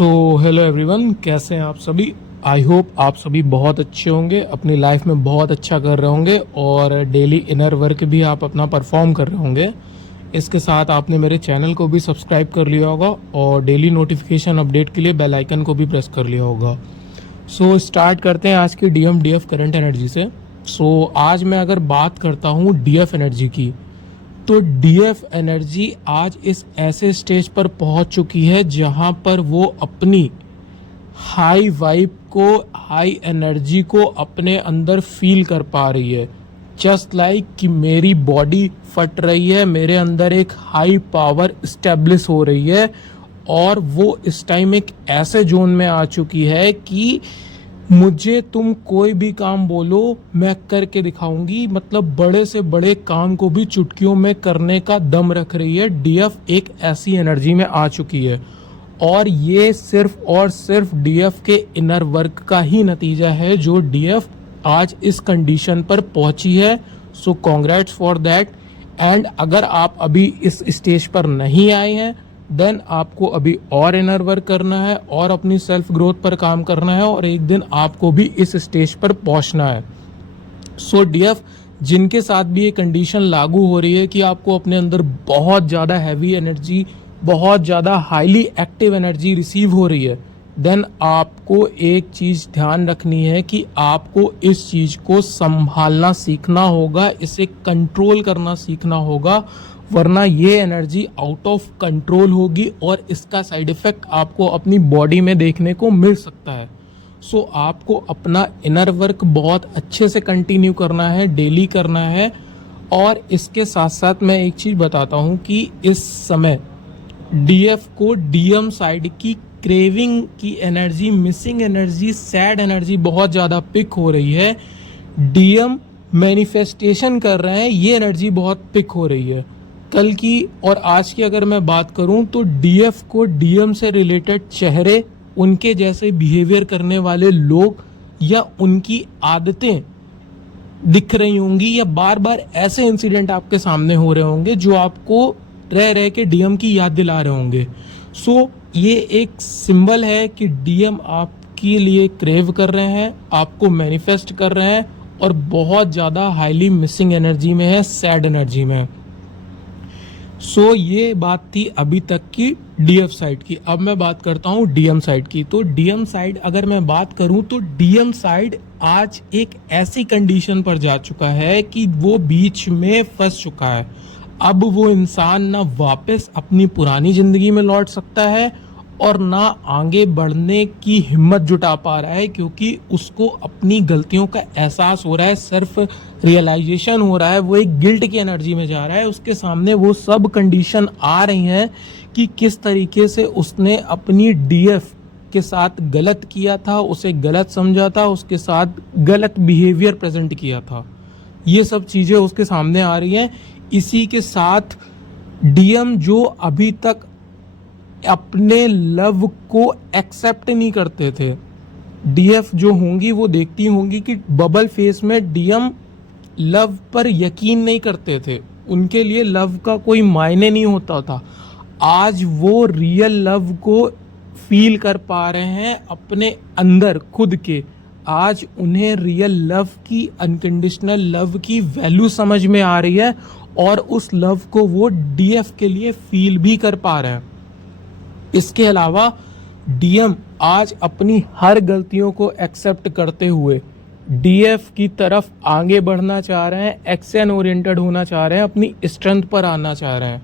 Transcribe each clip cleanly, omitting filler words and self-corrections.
So hello everyone, कैसे हैं आप सभी। आई होप आप सभी बहुत अच्छे होंगे, अपनी लाइफ में बहुत अच्छा कर रहे होंगे और डेली इनर वर्क भी आप अपना परफॉर्म कर रहे होंगे। इसके साथ आपने मेरे चैनल को भी सब्सक्राइब कर लिया होगा और डेली नोटिफिकेशन अपडेट के लिए बेल आइकन को भी प्रेस कर लिया होगा। सो स्टार्ट करते हैं आज की डीएम डीएफ करंट एनर्जी से। आज मैं अगर बात करता हूँ डीएफ एनर्जी की, तो डीएफ एनर्जी आज इस ऐसे स्टेज पर पहुंच चुकी है जहां पर वो अपनी हाई वाइब को, हाई एनर्जी को अपने अंदर फील कर पा रही है। जस्ट लाइक कि मेरी बॉडी फट रही है, मेरे अंदर एक हाई पावर स्टेब्लिश हो रही है और वो इस टाइम एक ऐसे जोन में आ चुकी है कि मुझे तुम कोई भी काम बोलो मैं करके दिखाऊंगी। मतलब बड़े से बड़े काम को भी चुटकियों में करने का दम रख रही है। डीएफ एक ऐसी एनर्जी में आ चुकी है और ये सिर्फ और सिर्फ डीएफ के इनर वर्क का ही नतीजा है जो डीएफ आज इस कंडीशन पर पहुंची है। सो कॉन्ग्रेट्स फॉर दैट। एंड अगर आप अभी इस स्टेज पर नहीं आए हैं देन आपको अभी और इनर वर्क करना है और अपनी सेल्फ ग्रोथ पर काम करना है और एक दिन आपको भी इस स्टेज पर पहुंचना है। सो डीएफ जिनके साथ भी ये कंडीशन लागू हो रही है कि आपको अपने अंदर बहुत ज़्यादा हैवी एनर्जी, बहुत ज़्यादा हाईली एक्टिव एनर्जी रिसीव हो रही है, देन आपको एक चीज़ ध्यान रखनी है कि आपको इस चीज़ को संभालना सीखना होगा, इसे कंट्रोल करना सीखना होगा, वरना ये एनर्जी आउट ऑफ कंट्रोल होगी और इसका साइड इफेक्ट आपको अपनी बॉडी में देखने को मिल सकता है। सो आपको अपना इनर वर्क बहुत अच्छे से कंटिन्यू करना है, डेली करना है। और इसके साथ साथ मैं एक चीज़ बताता हूँ कि इस समय डीएफ को डीएम साइड की क्रेविंग की energy, missing energy, sad energy बहुत ज़्यादा पिक हो रही है। डीएम मैनिफेस्टेशन कर रहे हैं, ये एनर्जी बहुत पिक हो रही है। कल की और आज की अगर मैं बात करूं तो डीएफ को डीएम से रिलेटेड चेहरे, उनके जैसे बिहेवियर करने वाले लोग या उनकी आदतें दिख रही होंगी या बार बार ऐसे इंसिडेंट आपके सामने हो रहे होंगे जो आपको रह रह के डीएम की याद दिला रहे होंगे। सो ये एक सिंबल है कि डीएम आपके लिए क्रेव कर रहे हैं, आपको मैनिफेस्ट कर रहे हैं और बहुत ज़्यादा हाईली मिसिंग एनर्जी में है, सैड एनर्जी में है। सो ये बात थी अभी तक की डीएफ साइड की। अब मैं बात करता हूँ डीएम साइड की। तो डीएम साइड अगर मैं बात करूँ तो डीएम साइड आज एक ऐसी कंडीशन पर जा चुका है कि वो बीच में फंस चुका है। अब वो इंसान ना वापस अपनी पुरानी जिंदगी में लौट सकता है और ना आगे बढ़ने की हिम्मत जुटा पा रहा है, क्योंकि उसको अपनी गलतियों का एहसास हो रहा है, सिर्फ रियलाइजेशन हो रहा है। वो एक गिल्ट की एनर्जी में जा रहा है। उसके सामने वो सब कंडीशन आ रही हैं कि किस तरीके से उसने अपनी डीएफ के साथ गलत किया था, उसे गलत समझा था, उसके साथ गलत बिहेवियर प्रेजेंट किया था। ये सब चीज़ें उसके सामने आ रही हैं। इसी के साथ डीएम जो अभी तक अपने लव को एक्सेप्ट नहीं करते थे, डीएफ जो होंगी वो देखती होंगी कि बबल फेस में डीएम लव पर यकीन नहीं करते थे, उनके लिए लव का कोई मायने नहीं होता था। आज वो रियल लव को फील कर पा रहे हैं अपने अंदर खुद के। आज उन्हें रियल लव की, अनकंडीशनल लव की वैल्यू समझ में आ रही है और उस लव को वो डीएफ के लिए फील भी कर पा रहे हैं। इसके अलावा डीएम आज अपनी हर गलतियों को एक्सेप्ट करते हुए डीएफ की तरफ आगे बढ़ना चाह रहे हैं, एक्शन ओरिएंटेड होना चाह रहे हैं, अपनी स्ट्रेंथ पर आना चाह रहे हैं।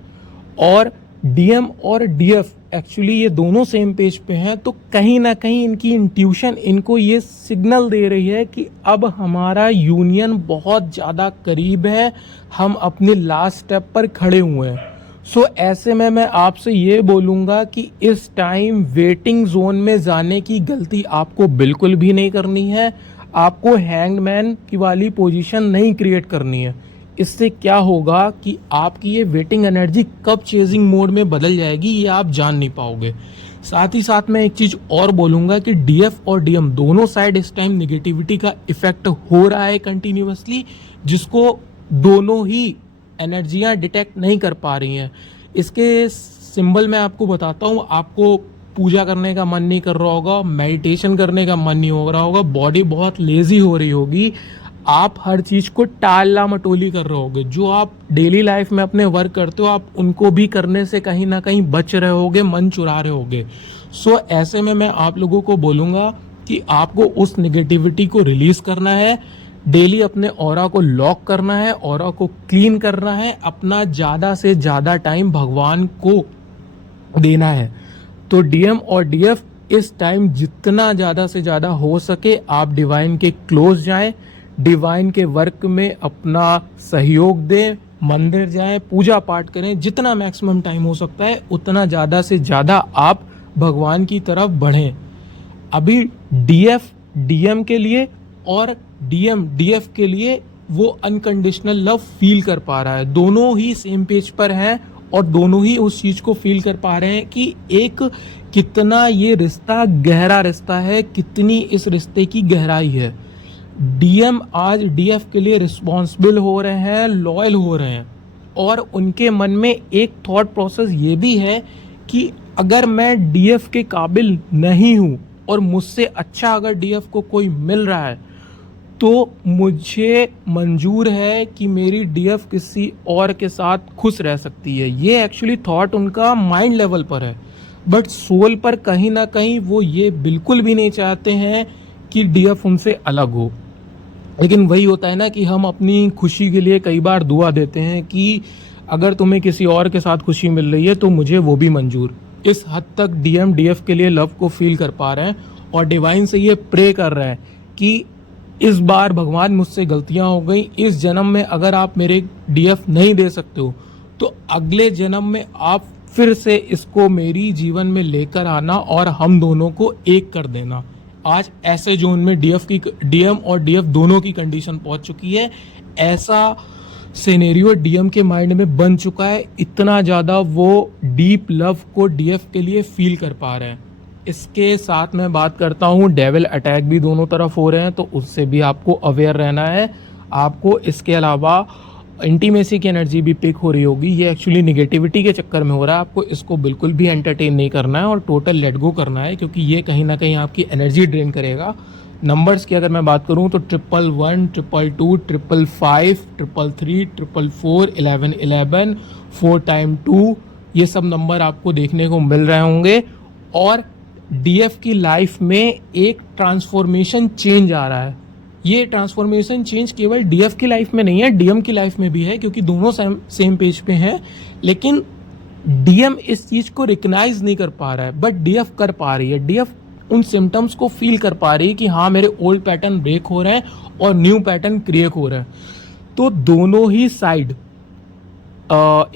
और डीएम और डीएफ एक्चुअली ये दोनों सेम पेज पे हैं, तो कहीं ना कहीं इनकी इंट्यूशन इनको ये सिग्नल दे रही है कि अब हमारा यूनियन बहुत ज़्यादा करीब है, हम अपने लास्ट स्टेप पर खड़े हुए हैं। सो ऐसे में मैं आपसे ये बोलूँगा कि इस टाइम वेटिंग जोन में जाने की गलती आपको बिल्कुल भी नहीं करनी है। आपको हैंगमैन की वाली पोजीशन नहीं क्रिएट करनी है। इससे क्या होगा कि आपकी ये वेटिंग एनर्जी कब चेजिंग मोड में बदल जाएगी ये आप जान नहीं पाओगे। साथ ही साथ मैं एक चीज़ और बोलूँगा कि डीएफ और डीएम दोनों साइड इस टाइम निगेटिविटी का इफेक्ट हो रहा है कंटिन्यूअसली, जिसको दोनों ही एनर्जियाँ डिटेक्ट नहीं कर पा रही हैं। इसके सिंबल मैं आपको बताता हूँ। आपको पूजा करने का मन नहीं कर रहा होगा, मेडिटेशन करने का मन नहीं हो रहा होगा, बॉडी बहुत लेजी हो रही होगी, आप हर चीज़ को टालना मटोली कर रहे होगे। जो आप डेली लाइफ में अपने वर्क करते हो आप उनको भी करने से कहीं ना कहीं बच रहे होगे, मन चुरा रहे होगे। सो ऐसे में मैं आप लोगों को बोलूँगा कि आपको उस निगेटिविटी को रिलीज करना है, डेली अपने ऑरा को लॉक करना है, ऑरा को क्लीन करना है, अपना ज़्यादा से ज़्यादा टाइम भगवान को देना है। तो डीएम और डीएफ इस टाइम जितना ज़्यादा से ज़्यादा हो सके आप डिवाइन के क्लोज जाएं, डिवाइन के वर्क में अपना सहयोग दें, मंदिर जाएं, पूजा पाठ करें, जितना मैक्सिमम टाइम हो सकता है उतना ज़्यादा से ज़्यादा आप भगवान की तरफ बढ़ें। अभी डीएफ डीएम के लिए और डीएम डीएफ के लिए वो अनकंडीशनल लव फील कर पा रहा है, दोनों ही सेम पेज पर हैं और दोनों ही उस चीज को फील कर पा रहे हैं कि एक कितना ये रिश्ता गहरा रिश्ता है, कितनी इस रिश्ते की गहराई है। डीएम आज डीएफ के लिए रिस्पॉन्सिबल हो रहे हैं, लॉयल हो रहे हैं और उनके मन में एक थॉट प्रोसेस ये भी है कि अगर मैं डीएफ के काबिल नहीं हूँ और मुझसे अच्छा अगर डीएफ को कोई मिल रहा है तो मुझे मंजूर है कि मेरी डीएफ किसी और के साथ खुश रह सकती है। ये एक्चुअली थॉट उनका माइंड लेवल पर है, बट सोल पर कहीं ना कहीं वो ये बिल्कुल भी नहीं चाहते हैं कि डीएफ उनसे अलग हो। लेकिन वही होता है ना कि हम अपनी खुशी के लिए कई बार दुआ देते हैं कि अगर तुम्हें किसी और के साथ खुशी मिल रही है तो मुझे वो भी मंजूर। इस हद तक डीएम डीएफ के लिए लव को फील कर पा रहे हैं और डिवाइन से ये प्रे कर रहे हैं कि इस बार भगवान मुझसे गलतियां हो गई, इस जन्म में अगर आप मेरे डीएफ नहीं दे सकते हो तो अगले जन्म में आप फिर से इसको मेरी जीवन में लेकर आना और हम दोनों को एक कर देना। आज ऐसे जोन में डीएम और डीएफ दोनों की कंडीशन पहुंच चुकी है। ऐसा सिनेरियो डीएम के माइंड में बन चुका है, इतना ज़्यादा वो डीप लव को डीएफ के लिए फील कर पा रहे हैं। इसके साथ मैं बात करता हूँ डेविल अटैक भी दोनों तरफ हो रहे हैं, तो उससे भी आपको अवेयर रहना है। आपको इसके अलावा इंटीमेसी की एनर्जी भी पिक हो रही होगी, ये एक्चुअली निगेटिविटी के चक्कर में हो रहा है। आपको इसको बिल्कुल भी एंटरटेन नहीं करना है और टोटल लेट गो करना है, क्योंकि ये कहीं ना कहीं आपकी एनर्जी ड्रेन करेगा। नंबर्स की अगर मैं बात करूं तो 111, 222, 555, 333, 444, 1111, 4 टाइम 2, ये सब नंबर आपको देखने को मिल रहे होंगे। और डीएफ की लाइफ में एक ट्रांसफॉर्मेशन चेंज आ रहा है। ये ट्रांसफॉर्मेशन चेंज केवल डीएफ की लाइफ में नहीं है, डीएम की लाइफ में भी है, क्योंकि दोनों सेम पेज पे हैं। लेकिन डीएम इस चीज को रिकग्नाइज नहीं कर पा रहा है, बट डीएफ कर पा रही है। डीएफ उन सिम्टम्स को फील कर पा रही है कि हाँ मेरे ओल्ड पैटर्न ब्रेक हो रहे हैं और न्यू पैटर्न क्रिएट हो रहे हैं। तो दोनों ही साइड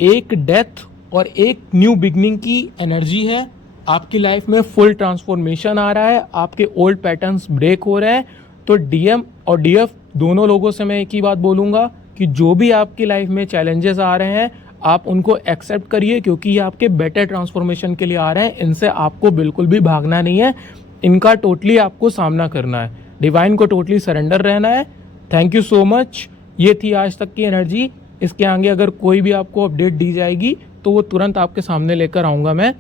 एक डेथ और एक न्यू बिगनिंग की एनर्जी है। आपकी लाइफ में फुल ट्रांसफॉर्मेशन आ रहा है, आपके ओल्ड पैटर्न्स ब्रेक हो रहे हैं। तो डीएम और डीएफ दोनों लोगों से मैं एक ही बात बोलूँगा कि जो भी आपकी लाइफ में चैलेंजेस आ रहे हैं आप उनको एक्सेप्ट करिए, क्योंकि ये आपके बेटर ट्रांसफॉर्मेशन के लिए आ रहे हैं। इनसे आपको बिल्कुल भी भागना नहीं है, इनका टोटली आपको सामना करना है। डिवाइन को टोटली सरेंडर रहना है। Thank you so much. ये थी आज तक की एनर्जी। इसके आगे अगर कोई भी आपको अपडेट दी जाएगी तो वो तुरंत आपके सामने लेकर आऊँगा मैं।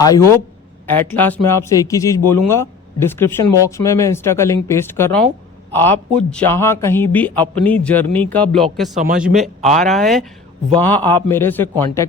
आई होप एट लास्ट मैं आपसे एक ही चीज़ बोलूँगा, डिस्क्रिप्शन बॉक्स में मैं इंस्टा का लिंक पेस्ट कर रहा हूँ। आपको जहाँ कहीं भी अपनी जर्नी का ब्लॉकेज समझ में आ रहा है वहाँ आप मेरे से कांटेक्ट